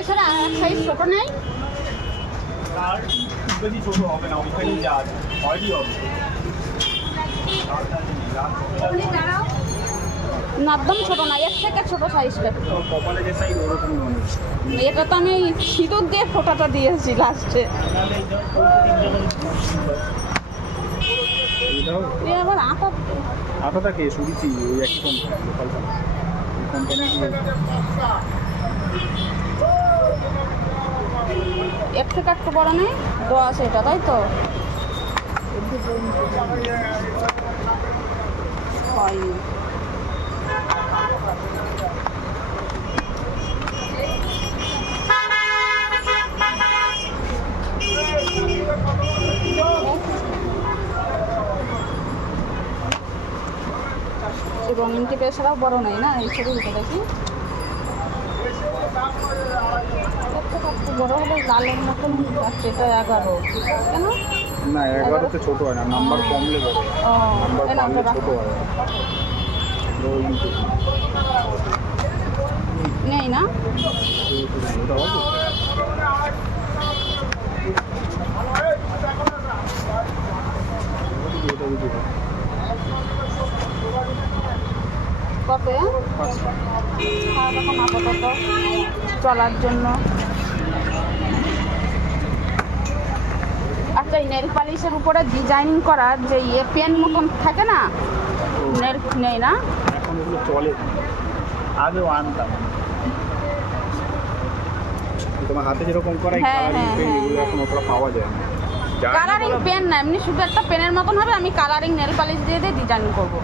এছাড়া সাইজ ছোট নেই, বেশি ছোট হবে না, ওইখানেই যা আছে হয়ই হবে। একদম ছোট না, এর থেকে ছোট সাইজটা। কপালে যে সাইজ ওরকমই মনে হচ্ছে। এটা তো আমি সিঁদুর দিয়ে ফোঁটাটা দিয়েছি লাস্টে। আবার আটাটা কে শুনেছি ওই একই কোম্পানি, লোকাল কোম্পানি। এর থেকে একটু বড় নেই, 10 এটা, তাই তো? হয়নি। রঙিন টিপ এছাড়াও বড় নেই না, এই ছবিটা দেখি। বড় হলে লালের মতন যাচ্ছে, এটা 11 কেন না? 11তে ছোট হয় না, নাম্বার কমলে বড়, নাম্বার ছোট হয়। নেই না? কত? এরকম আপাতত চলার জন্য। আচ্ছা, এই নেল পালিশের উপরে ডিজাইনিং করার যে পেন মতন থাকে না, নেই না? এখন এগুলো চলে, আগেও আনতাম। তোমার হাতে যেরকম করা কালারিং পেন, এগুলো এখন ওটা পাওয়া যায় না। কালারিং পেন না, এমনি শুধু একটা পেনের মতন হবে, আমি কালারিং নেল পালিশ দিয়ে ডিজাইন করবো।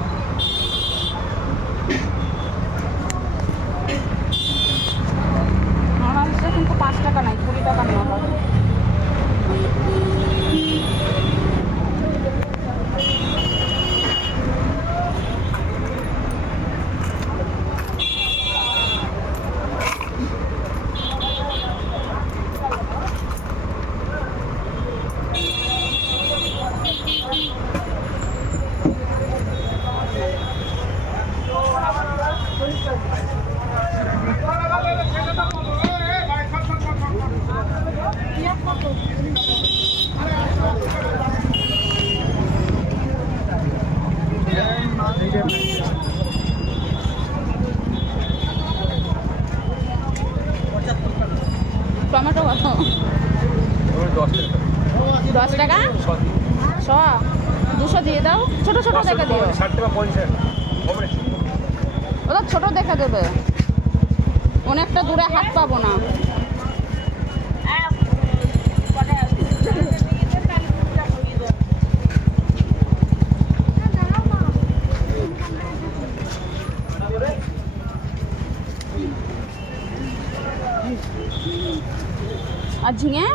কিন্তু 5 টাকা নাই, 20 টাকা নেওয়া হবে। টমেটো কত? 10 টাকা। 200 দিয়ে দাও, ছোট ছোট দেখে দিও। 60 টাকা 50 ওটা ছোট দেখে দেবে, অনেকটা দূরে হাত পাবো না। আর ঝিঙে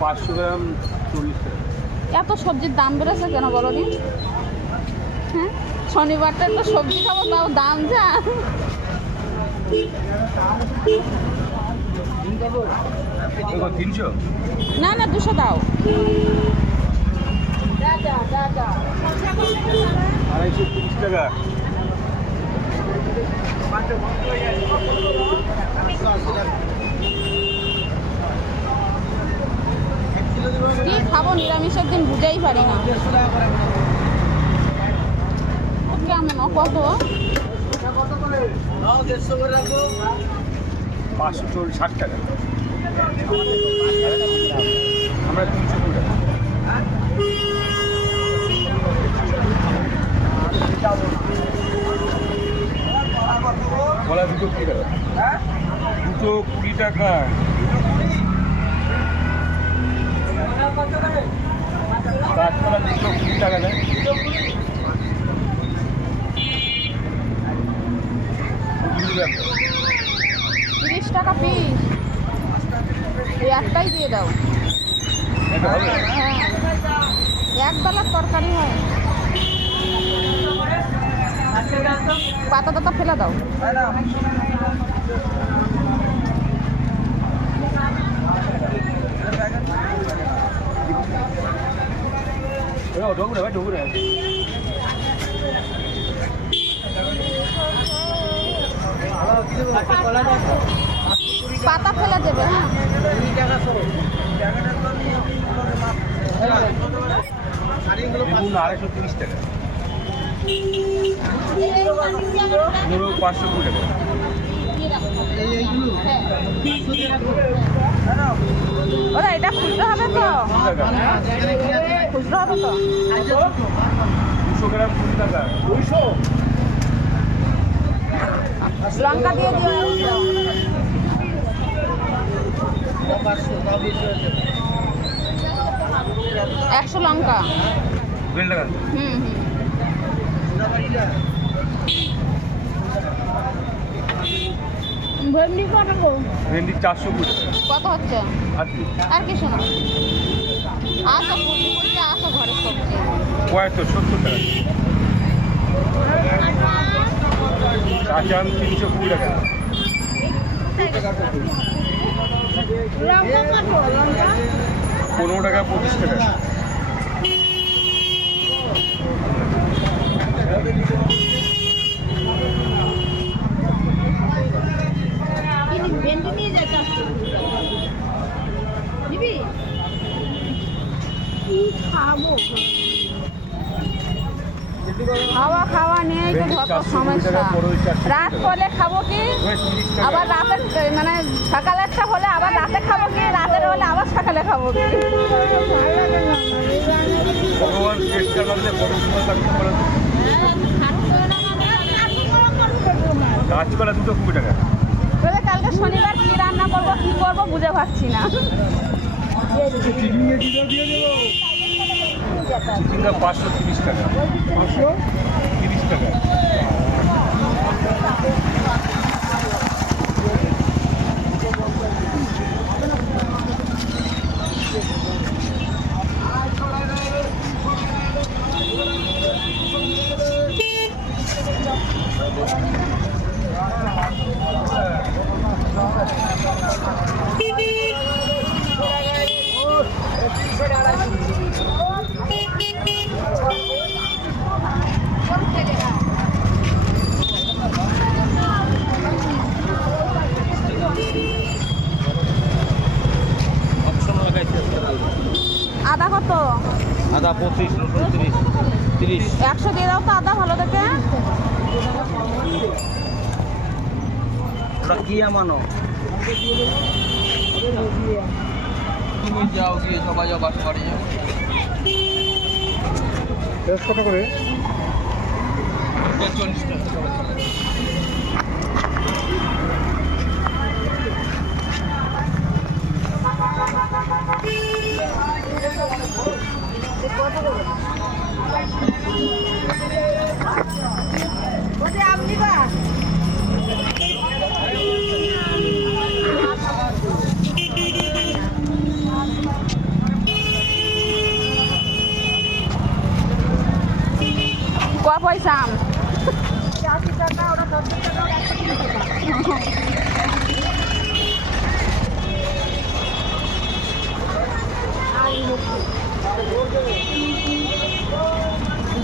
500 গ্রাম 40 টাকা। এত সবজির দাম বেড়েছে কেন বলো নি? হ্যাঁ, শনিবারটা একটু সবজি খাবো, তাও দাম যা। না না, 200 দাও। 230 টাকা। কি খাবো নিরামিষের দিন বুঝেই পারি না। কেমন কত? 560 টাকা। আমরা 300 টাকা। 220 টাকা। কাঁচকলা 220 টাকা দেয়। 30 টাকা পিস। এই একটাই দিয়ে দাও। এটা হবে? হ্যাঁ, এক বেলার তরকারি হয়। পাতা টাতা ফেলে দাও। ঢোকরে ভাই, ঢোকরে। পাতা ফেলে দেবে। হ্যাঁ, বেগুন 230 টাকা। 520 টাকা। ওরা এটা খুচরো হবে তো? টাকা। খুচরো হবে তো? 200 গ্রাম 20 টাকা। 200। লঙ্কা দিয়ে দিও। 100 লঙ্কা। 20 টাকা। হুম। ভেন্ডি কত গো? ভেন্ডি 420 টাকা। কত হচ্ছে? আর কি? আর কিছু না। আসো কুচি কুচি আসো ঘরের সবজি। 70 টাকা। কাঁচা আম 320 টাকা। লঙ্কা কত? লঙ্কা 15 টাকা 25 টাকা। ভেন্ডি নিয়ে যা। নিবি? খাবো। খাওয়া নিয়েই তো যত সমস্যা। রাত হলে খাবো কি, আবার রাতে মানে সকালেরটা হলে আবার রাতে খাবো কি, রাতের হলে আবার সকালে খাবো কি। ভগবান চেষ্টা করলে কাঁচকলা 220 টাকা। বলে কালকে শনিবার কি রান্না করবো কি করবো বুঝে পাচ্ছি না। চিচিঙ্গা 530 টাকা। 530 টাকা। আদা কত? আদা 25, রসুন 30। 100 দিয়ে দাও তো আদা ভালো দেখে। ওটা কি আমানো? তুমি যাও গিয়ে সবাই যাও বাসা বাড়ি যাও। কত করে? 40 টাকা। ক পয়সা আম?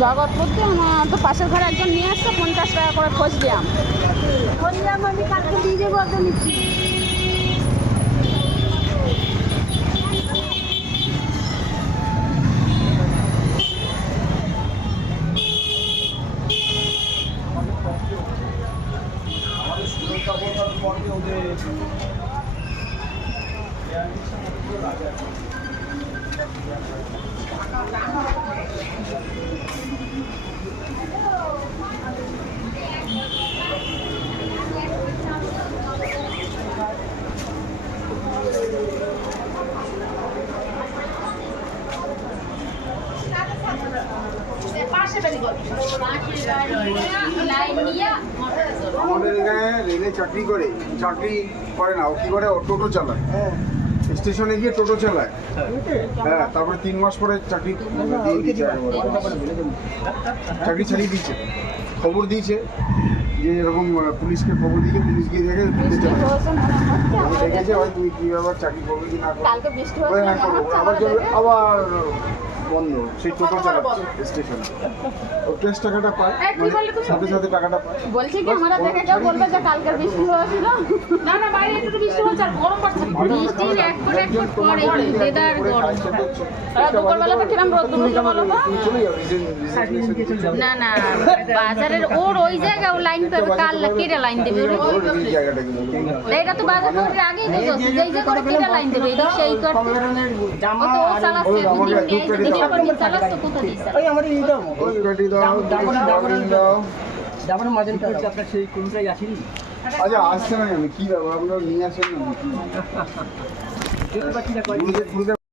জগৎপুর দিয়ে আমার তো পাশের ঘরে একজন নিয়ে আসছে 50 টাকা করে খোঁজ দিলাম। আমি কালকে দিয়ে দেবো একটা নিচ্ছি। আমাদের এখানে রেলে চাকরি করে না, ও কি করে, ও টোটো চালায়, স্টেশনে গিয়ে টোটো চালায়। হ্যাঁ, তারপরে 3 মাস পরে চাকরি দিয়ে দিয়েছে, চাকরি ছাড়িয়ে দিয়েছে। খবর দিয়েছে যে এরকম পুলিশকে খবর দিয়েছে, পুলিশ গিয়ে দেখে বৃষ্টি হয়েছে মনে হচ্ছে ও আমাদের দেখেছে ভাই তুমি কি আবার চাকরি করবে কি না করবে। কালকে বৃষ্টি ওই হয়েছে হ্যাঁ মনে করবো, হচ্ছে আবার আমাদের চলবে, আবার বন্ধ, সেই টোটো চালাচ্ছে স্টেশনে। ও টেস্ট টাকাটা পায়, মানে সাথে সাথে টাকাটা পায়। বলছি কি আমরা দেখে কেউ বলবে যে কালকে বৃষ্টি হয়েছিল। না না বাইরে একটু বৃষ্টি হচ্ছে আর গরম পড়ছে বৃষ্টির এক ফোঁটা পরে দেদার গরম দুপুরবেলা তো কিরম রোদ উঠলো বলো তো? তুমি চলে যাও, রিজেন না না বাজারের ওর ওই জায়গায় ও লাইন পাবে কাল কিরা লাইন দেবে ওরে এই জায়গাটা কিন্তু এটা তো বাজার করে আগেই বুঝছ যেই যে করে কিরা লাইন দেবে এটা সেই করতে ও তো ও চালাচ্ছে দিদি করে চালাচ্ছে কোথা দিছে ওই আমার এই দাও ওই গাড়ি দাও, ডাবল দাও। ডাবল মাঝেনটা আপনার সেই কোনটাই আসেনি আচ্ছা আসছে না কেন, কি ব্যাপার, আপনারা নিয়ে আসেন না নাকি? দেখতে পাচ্ছি না গুরুদেব